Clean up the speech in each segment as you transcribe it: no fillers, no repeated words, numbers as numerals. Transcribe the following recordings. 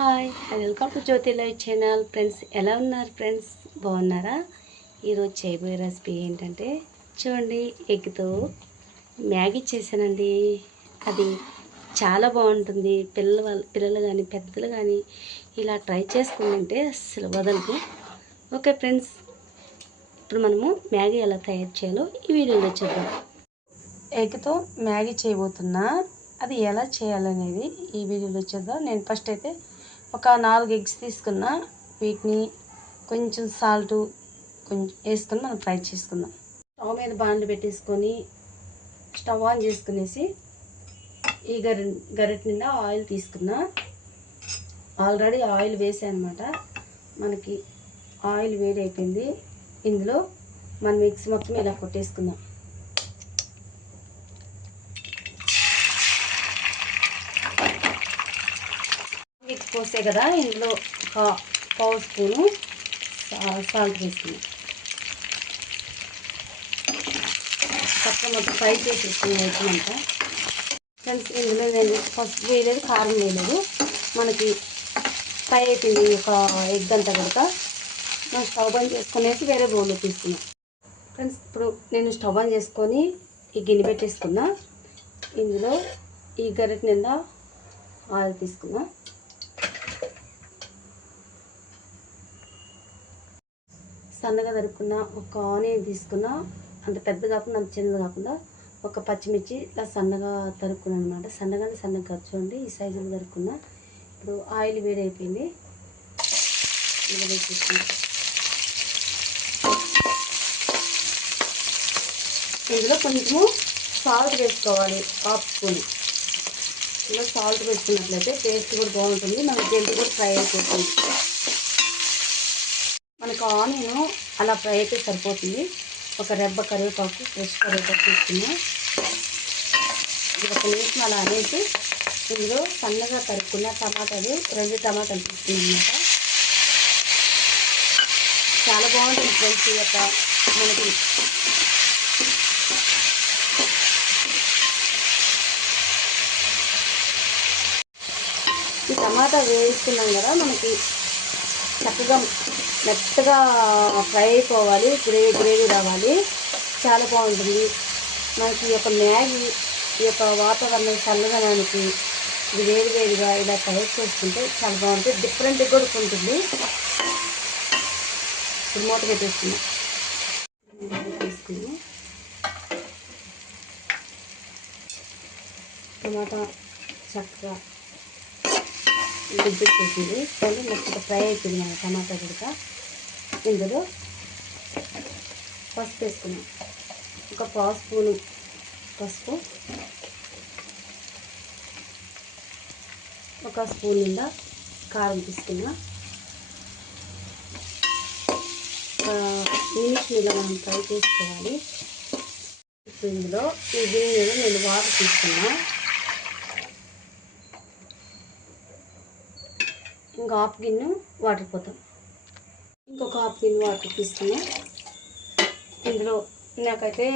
Hi welcome to Jyothi live channel. Friends ఎలా ఉన్నారు friends, బాగున్నారా? ఈరోజు చేయబోయే రెసిపీ ఏంటంటే చూడండి, ఎగ్తో మ్యాగీ చేశానండి. అది చాలా బాగుంటుంది. పిల్లలు కానీ పెద్దలు కానీ ఇలా ట్రై చేసుకుంటే అసలు వదలదు. ఓకే ఫ్రెండ్స్, ఇప్పుడు మనము మ్యాగీ ఎలా తయారు చేయాలో ఈ వీడియోలో చూద్దాం. ఎగ్తో మ్యాగీ చేయబోతున్నా, అది ఎలా చేయాలనేది ఈ వీడియోలో చూద్దాం. నేను ఫస్ట్ అయితే ఒక 4 ఎగ్స్ తీసుకున్నా. వీటిని కొంచెం సాల్ట్ కొంచెం వేసుకొని మనం ఫ్రై చేసుకుందాం. స్టవ్ మీద బాండ్లు పెట్టేసుకొని స్టవ్ ఆన్ చేసుకునేసి ఈ గరిటె నిండా ఆయిల్ తీసుకున్నా. ఆల్రెడీ ఆయిల్ వేసాను అనమాట. మనకి ఆయిల్ వేడి అయిపోయింది. ఇందులో మనం ఎగ్స్ మొత్తం ఇలా కొట్టేసుకుందాం. పోసే కదా, ఇందులో ఒక పావు స్పూను సాల్ట్ వేసుకున్నాం. పక్కన మొత్తం ఫ్రై చేసేసుకున్నాం అయిపోయినాక. ఫ్రెండ్స్, ఇందులో నేను పసుపు వేయలేదు, కారం వేయలేదు. మనకి ఫ్రై అయిపోయింది ఒక ఎగ్ అంతా కనుక మనం స్టవ్ బంద్ చేసుకునేసి వేరే బౌల్లో తీసుకున్నాం. ఫ్రెండ్స్, ఇప్పుడు నేను స్టవ్ బంద్ చేసుకొని ఈ గిన్నె పెట్టేసుకున్నా. ఇందులో ఈ గరిటె నిండా ఆయిల్ తీసుకున్నా. సన్నగా తరుక్కున్న ఒక ఆనియన్ తీసుకున్నా. అంత పెద్ద కాకుండా అంత చిన్నది కాకుండా ఒక పచ్చిమిర్చి ఇలా సన్నగా తరుక్కున్నాను అనమాట. సన్నగా చూడండి, ఈ సైజులో తరుక్కున్నా. ఇప్పుడు ఆయిల్ వేడి అయిపోయింది. ఇందులో కొంచెము సాల్ట్ వేసుకోవాలి, హాఫ్ స్పూన్. ఇందులో సాల్ట్ వేసుకున్నట్లయితే టేస్ట్ కూడా బాగుంటుంది, మనకి జల్దీ కూడా ఫ్రై అయిపోతుంది. మనకు ఆనియన్ అలా ఫ్రై అయితే సరిపోతుంది. ఒక రెబ్బ కరివేపాకు, ఫ్రెష్ కరివేపాకు తీసుకున్నా. ఒక నిమిషం అలా అనేసి ఇందులో సన్నగా తరుక్కున్న టమాటాలు 2 టమాటాలు తీసుకున్నాం అన్నమాట. చాలా బాగుంటుంది ఫ్రెండ్స్. ఈ యొక్క మనకి ఈ టమాటా వేసుకున్నాం కదా, మనకి చక్కగా మెత్తగా ఫ్రై అయిపోవాలి, గ్రేవీ రావాలి. చాలా బాగుంటుంది మనకి ఈ యొక్క మ్యాగీ. ఈ యొక్క వాతావరణం చల్లదనానికి ఇది వేడిగా ఇలా తయారు చేసుకుంటే చాలా బాగుంటుంది, డిఫరెంట్గా కూడా ఉంటుంది. ఇప్పుడు మూత పెట్టేసుకుని తీసుకుని టమాటా చక్కగా ఉడికిచ్చేసింది. కానీ మెత్తగా ఫ్రై అయిపోయింది మన టమాటా కూడా. ఇందులో పసుపు వేసుకున్నాం. ఒక పావు స్పూను పసుపు, ఒక స్పూన్ నిండా కారం తీసుకున్నా. నిమిషం ఇలా మనం ఫ్రై చేసుకోవాలి. ఇప్పుడు ఇందులో ఈ గిన్నెలో నేను వాటర్ తీసుకున్నా. ఇంకా హాఫ్ గిన్నె వాటర్ పోతాం. ఇంకొక హాఫ్ గిన్నె వాటర్ తీసుకున్నా. ఇందులో నాకైతే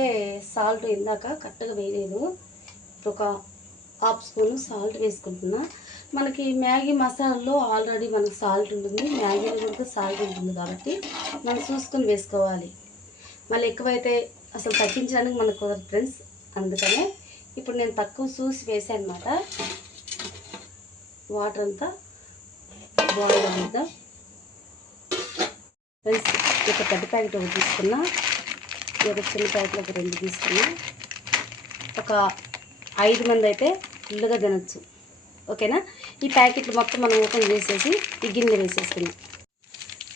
సాల్ట్ ఇందాక కరెక్ట్గా వేయలేదు. ఒక హాఫ్ స్పూన్ సాల్ట్ వేసుకుంటున్నా. మనకి మ్యాగీ మసాలాలో ఆల్రెడీ మనకి సాల్ట్ ఉంటుంది, మ్యాగీలో కూడా సాల్ట్ ఉంటుంది కాబట్టి మనం చూసుకొని వేసుకోవాలి. మళ్ళీ ఎక్కువైతే అసలు తగ్గించడానికి మనకు కుదరదు ఫ్రెండ్స్. అందుకనే ఇప్పుడు నేను తక్కువ చూసి వేసాను అనమాట. వాటర్ అంతా బాయిల్ అవుద్దాం ఫ్రెండ్స్. ఒక పెద్ద ప్యాకెట్ ఒకటి తీసుకున్నా, ఒక చిన్న ప్యాకెట్ ఒక 2 తీసుకున్నా. ఒక 5 మంది అయితే ఫుల్గా తినచ్చు. ఓకేనా? ఈ ప్యాకెట్లు మొత్తం మనం ఓపెన్ చేసేసి ఈ గిన్నె వేసేసుకున్నాం.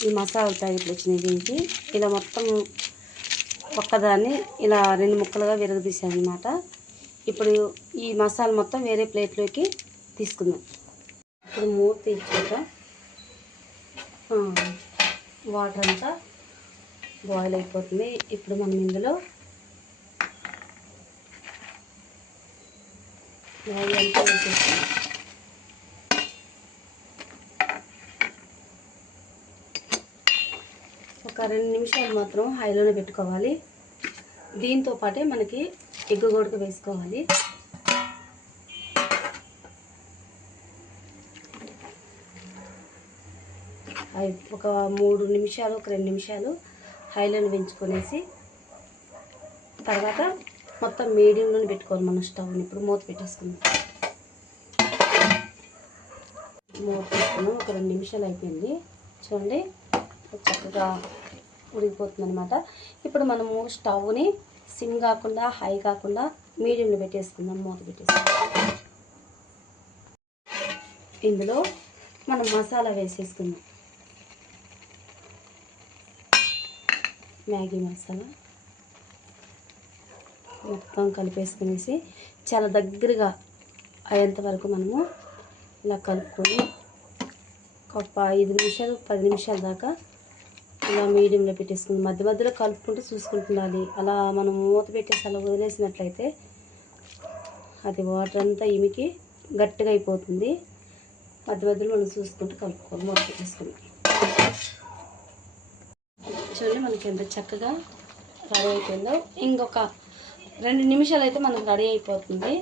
ఈ మసాలా ప్యాకెట్లు వచ్చినాయి. దీనికి ఇలా మొత్తం ఒక్కదాన్ని ఇలా 2 ముక్కలుగా విరగదీసాను అనమాట. ఇప్పుడు ఈ మసాలా మొత్తం వేరే ప్లేట్లోకి తీసుకుందాం. ఇప్పుడు మూత తీర్చాక వాటర్ అంతా బాయిల్ అయిపోతుంది. ఇప్పుడు మనం ఇందులో మ్యాగీ అంతా వేసేస్తాం. ఒక 2 నిమిషాలు మాత్రం హైలోనే పెట్టుకోవాలి. దీంతో పాటే మనకి ఎగ్ కూడా వేసుకోవాలి. ఒక 2 నిమిషాలు హైలో పెంచుకొనేసి తర్వాత మొత్తం మీడియంలోనే పెట్టుకోవాలి మనం స్టవ్ని. ఇప్పుడు మూత పెట్టేసుకుందాం. మూత పెట్టుకున్నాం. ఒక 2 నిమిషాలు అయిపోయింది. చూడండి చక్కగా ఉడికిపోతుంది అనమాట. ఇప్పుడు మనము స్టవ్ని సిమ్ కాకుండా హై కాకుండా మీడియంలో పెట్టేసుకుందాం. మూత పెట్టేసుకుందాం. ఇందులో మనం మసాలా వేసేసుకుందాం. మ్యాగీ మసాలా మొత్తం కలిపేసుకునేసి చాలా దగ్గరగా అయ్యేంత వరకు మనము ఇలా కలుపుకొని ఒక 5 నిమిషాలు 10 నిమిషాల దాకా ఇలా మీడియంలో పెట్టేసుకుందాం. మధ్య మధ్యలో కలుపుకుంటూ చూసుకుంటుండాలి. అలా మనం మూత పెట్టేసి అలా వదిలేసినట్లయితే అది వాటర్ అంతా ఇమికి గట్టిగా అయిపోతుంది. మధ్య మధ్యలో మనం చూసుకుంటూ కలుపుకోవాలి. మూత పెట్టేసుకుని చూడండి మనకి ఎంత చక్కగా రెడీ అయిపోయిందో. ఇంకొక 2 నిమిషాలు అయితే మనకు రెడీ అయిపోతుంది.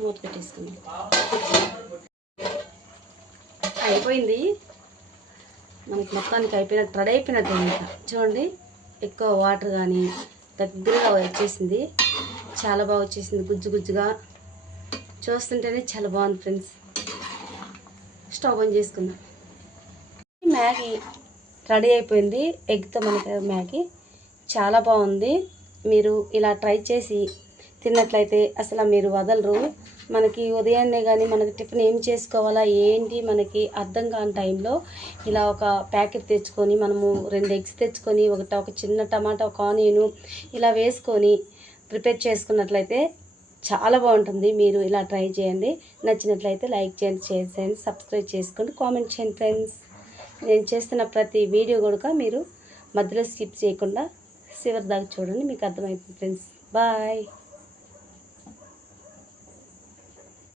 మూత పెట్టేసుకుందాం. అయిపోయింది మనకి, మొత్తానికి అయిపోయినట్టు రెడీ అయిపోయినట్టు. ఇంకా చూడండి ఎక్కువ వాటర్ కానీ దగ్గరగా వచ్చేసింది. చాలా బాగా వచ్చేసింది, గుజ్జు గుజ్జుగా. చూస్తుంటేనే చాలా బాగుంది ఫ్రెండ్స్. స్టవ్ ఆన్ చేసుకుందాం. మ్యాగీ రెడీ అయిపోయింది. ఎగ్తో మనకి మ్యాగీ చాలా బాగుంది. మీరు ఇలా ట్రై చేసి తిన్నట్లయితే అసలు మీరు వదలరు. మనకి ఉదయాన్నే కానీ మనకి టిఫిన్ ఏం చేసుకోవాలా ఏంటి మనకి అర్థం కాని టైంలో ఇలా ఒక ప్యాకెట్ తెచ్చుకొని మనము 2 ఎగ్స్ తెచ్చుకొని ఒక చిన్న టమాటా, ఒక ఆనియన్ ఇలా వేసుకొని ప్రిపేర్ చేసుకున్నట్లయితే చాలా బాగుంటుంది. మీరు ఇలా ట్రై చేయండి. నచ్చినట్లయితే లైక్ చేయండి, షేర్ చేయండి, సబ్స్క్రైబ్ చేసుకోండి, కామెంట్ చేయండి ఫ్రెండ్స్. నేను చేస్తున్న ప్రతి వీడియో కూడా మీరు మధ్యలో స్కిప్ చేయకుండా చివరి దాకా చూడండి, మీకు అర్థమవుతుంది ఫ్రెండ్స్. బాయ్.